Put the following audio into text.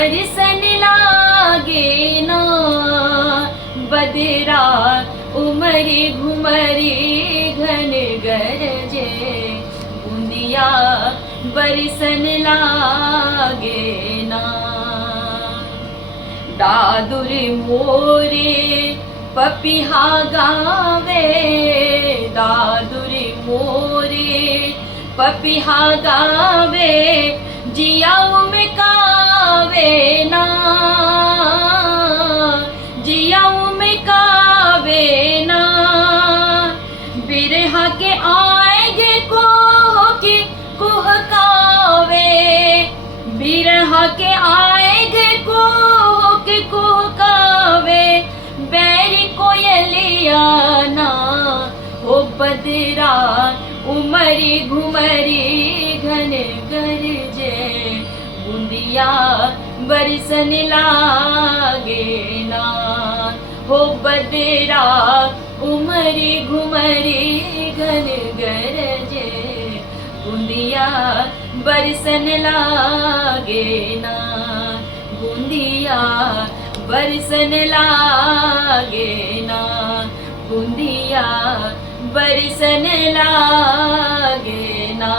बरसन लागे ना बदरा उमरी घुमरी घन गरजे बूंदिया बरसन लागे ना। दादुर मोरे पपिहा गावे दादुर मोरे पपिहा गावे जियाऊ में कावे ना जियाऊ में कावे ना। बिरहा के आएगे कोह की कुहकावे बिरहा के आएगे कोह की कुहकावे। बैरी कोयलिया ना हो बदरा उमरी घुमरी घन गरजे बूंदिया बरसन लागे ना। हो बदरा उमरी घुमरी घन गरजे बूंदिया बरसन लागे ना। बूंदिया बरसन लागे ना बूंदिया बरसन लागे ना।